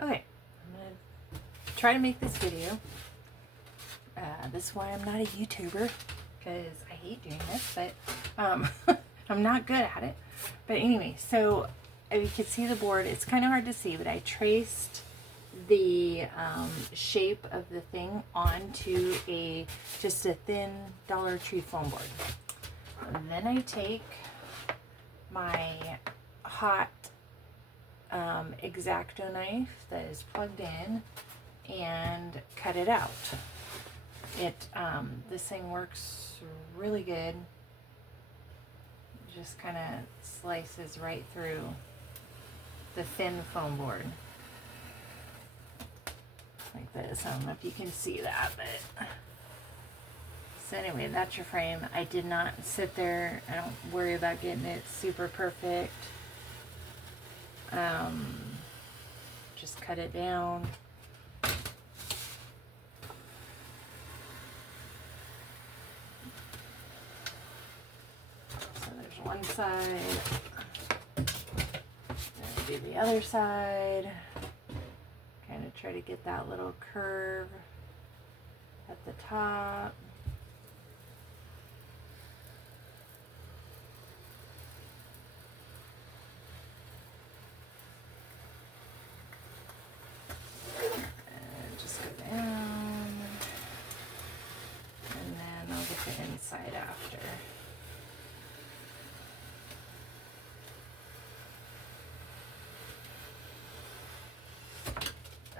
Okay, I'm going to try to make this video. This is why I'm not a YouTuber, because I hate doing this, but I'm not good at it. But anyway, so you can see the board. It's kind of hard to see, but I traced the shape of the thing onto just a thin Dollar Tree foam board. And then I take my hot X-Acto knife that is plugged in and cut it out. This thing works really good. Just kind of slices right through the thin foam board like this. I don't know if you can see that, but so anyway, that's your frame. I did not sit there. I don't worry about getting it super perfect. Just cut it down. So there's one side. Then do the other side. Kind of try to get that little curve at the top. Inside after.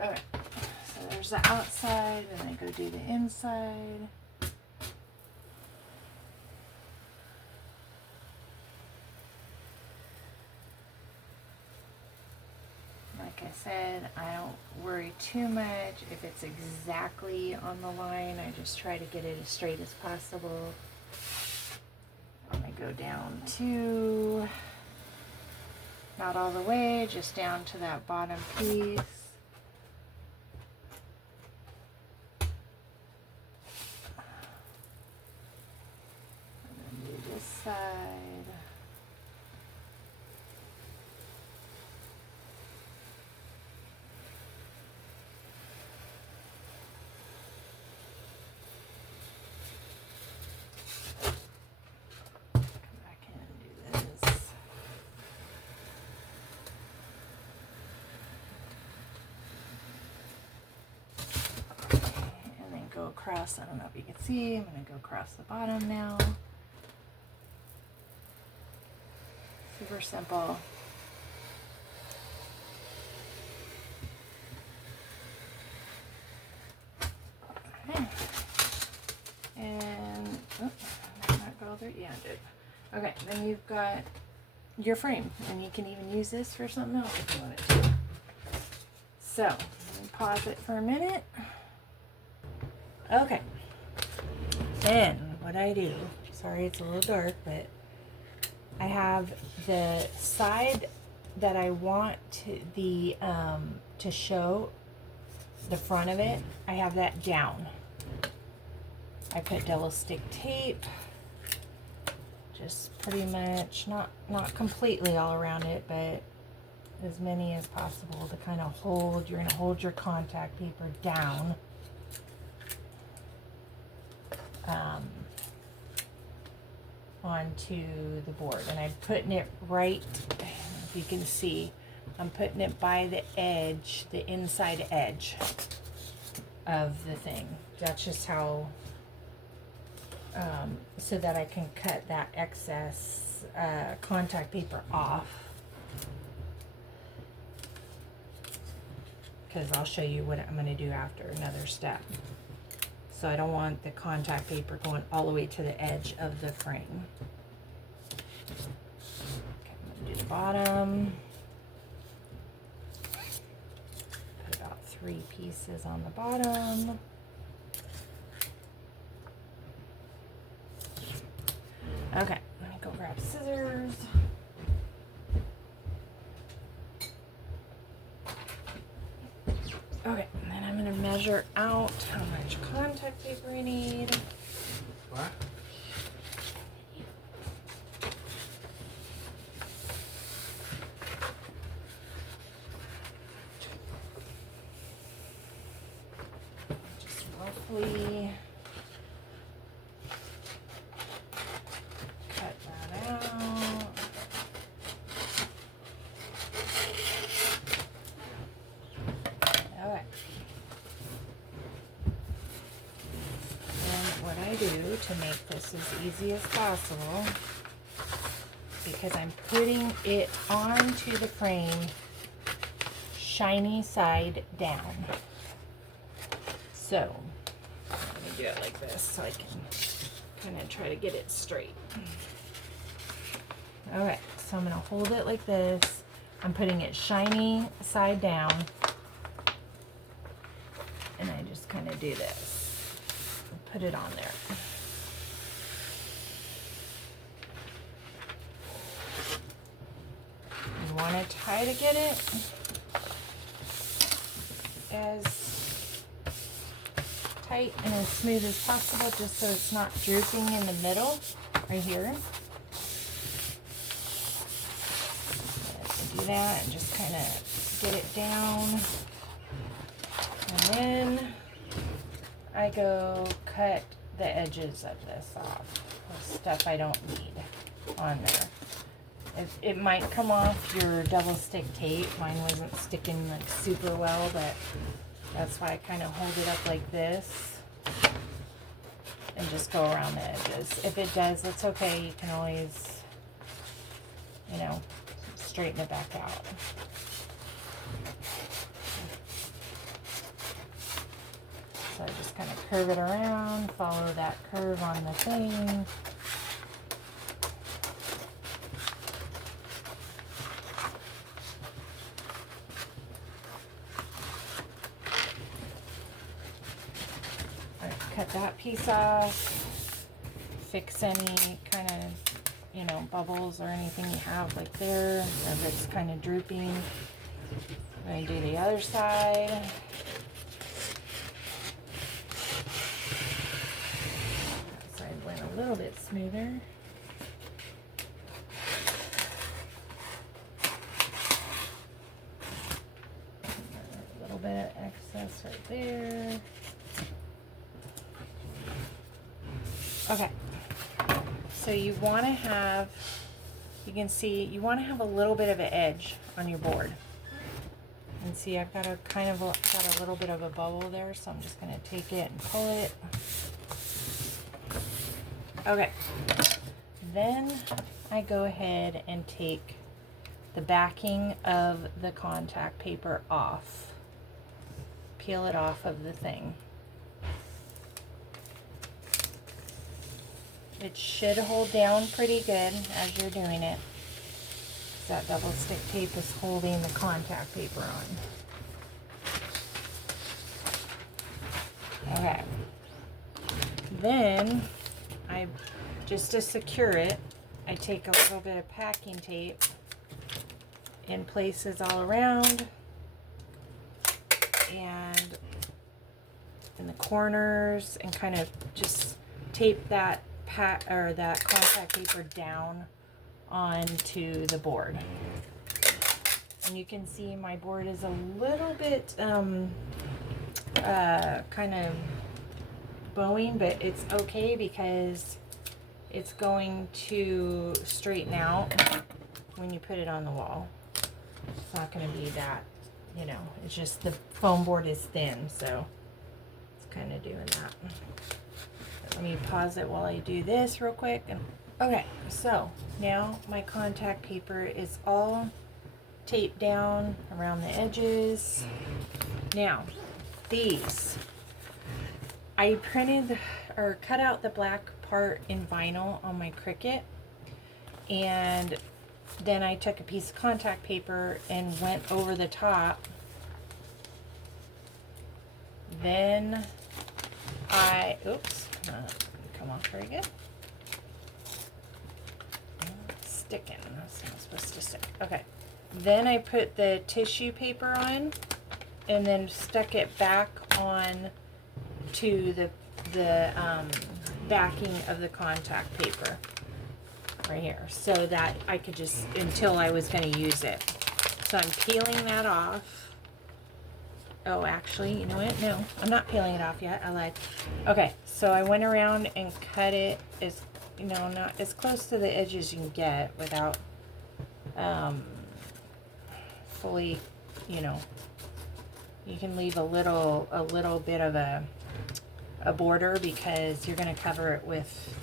Okay, so there's the outside, and I go do the inside. Like I said, I don't worry too much if it's exactly on the line. I just try to get it as straight as possible. I'm going to go down to, not all the way, just down to that bottom piece. And then do this side. Across, I don't know if you can see, I'm going to go across the bottom now. Super simple. Okay. And, oh, did I not go through? Yeah, I did. Okay, then you've got your frame, and you can even use this for something else if you want it to. So, let me pause it for a minute. Okay, then what I do, sorry it's a little dark, but I have the side that I want to show the front of it. I have that down. I put double stick tape, just pretty much, not completely all around it, but as many as possible to kind of hold. You're going to hold your contact paper down. Onto the board, and I'm putting it right, if you can see, I'm putting it by the edge, the inside edge of the thing. That's just how, so that I can cut that excess contact paper off, because I'll show you what I'm going to do after, another step. So I don't want the contact paper going all the way to the edge of the frame. Okay, I'm going to do the bottom. Put about 3 pieces on the bottom. Okay, let me go grab scissors. Okay, and then I'm going to measure out how much contact paper I need. What? roughly cut that out. Alright. And what I do to make this as easy as possible, because I'm putting it onto the frame shiny side down. So, let me do it like this so I can kind of try to get it straight. Alright, so I'm going to hold it like this. I'm putting it shiny side down. And I just kind of do this. Put it on there. You want to try to get it as tight and as smooth as possible, just so it's not drooping in the middle right here. Do that and just kind of get it down. And then I go cut the edges of this off. The stuff I don't need on there. It might come off your double stick tape. Mine wasn't sticking like super well, but that's why I kind of hold it up like this and just go around the edges. If it does, it's okay. You can always, you know, straighten it back out. So I just kind of curve it around, follow that curve on the thing. Cut that piece off, fix any kind of, you know, bubbles or anything you have like there, if it's kind of drooping. Then I do the other side. That side went a little bit smoother. A little bit of excess right there. Okay, so you want to have, you can see, you want to have a little bit of an edge on your board. And see, I've got a kind of got a little bit of a bubble there, so I'm just going to take it and pull it. Okay, then I go ahead and take the backing of the contact paper off, peel it off of the thing. It should hold down pretty good as you're doing it. That double stick tape is holding the contact paper on. Okay. Then, just to secure it, I take a little bit of packing tape in places all around and in the corners, and kind of just tape that that contact paper down onto the board. And you can see my board is a little bit kind of bowing, but it's okay because it's going to straighten out when you put it on the wall. It's not going to be that, you know, it's just the foam board is thin, so it's kind of doing that. Let me pause it while I do this real quick. Okay, so now my contact paper is all taped down around the edges. Now, these, I printed or cut out the black part in vinyl on my Cricut, and then I took a piece of contact paper and went over the top. Then oops, come off very good. Sticking, that's not supposed to stick. Okay, then I put the tissue paper on and then stuck it back on to the backing of the contact paper right here, so that I could just, until I was going to use it. So I'm peeling that off. Oh, actually, you know what? No, I'm not peeling it off yet. I lied. Okay, so I went around and cut it as, you know, not as close to the edge as you can get without fully, you know, you can leave a little bit of a border because you're going to cover it with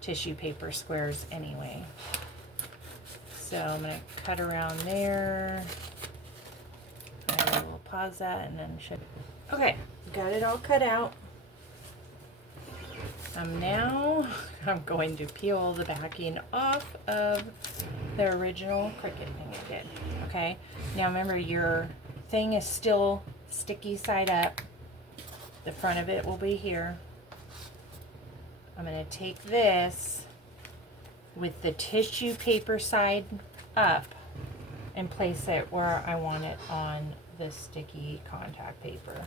tissue paper squares anyway. So I'm going to cut around there. I will pause that and then show. Okay, got it all cut out. I'm going to peel the backing off of the original Cricut thing I did. Okay, now remember your thing is still sticky side up. The front of it will be here. I'm going to take this with the tissue paper side up and place it where I want it on the sticky contact paper.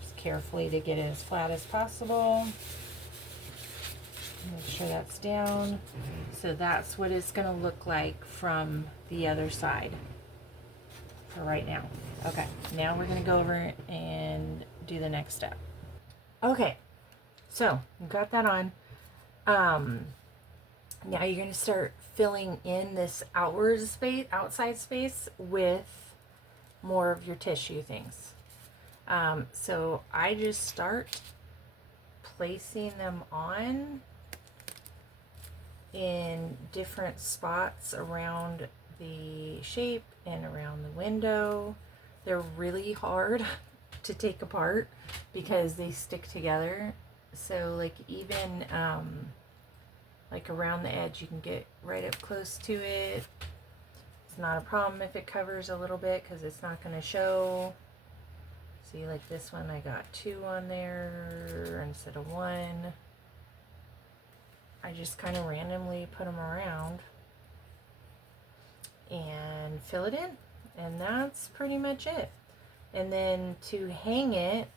Just carefully to get it as flat as possible. Make sure that's down. So that's what it's going to look like from the other side for right now. Okay, now we're going to go over and do the next step. Okay, so we've got that on. Now you're going to start filling in this outside space with more of your tissue things. So I just start placing them on in different spots around the shape and around the window. They're really hard to take apart because they stick together. So like even like around the edge, you can get right up close to it. It's not a problem if it covers a little bit because it's not going to show. See, like this one, I got 2 on there instead of 1. I just kind of randomly put them around and fill it in, and that's pretty much it. And then to hang it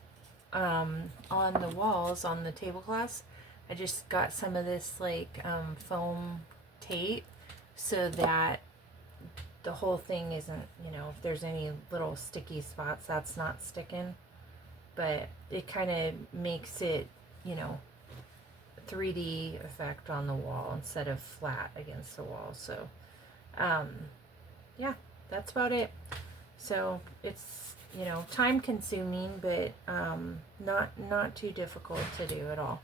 on the walls, on the tablecloths, I just got some of this like foam tape so that the whole thing isn't, you know, if there's any little sticky spots, that's not sticking. But it kind of makes it, you know, 3D effect on the wall instead of flat against the wall. So yeah, that's about it. So it's, you know, time consuming, but not too difficult to do at all.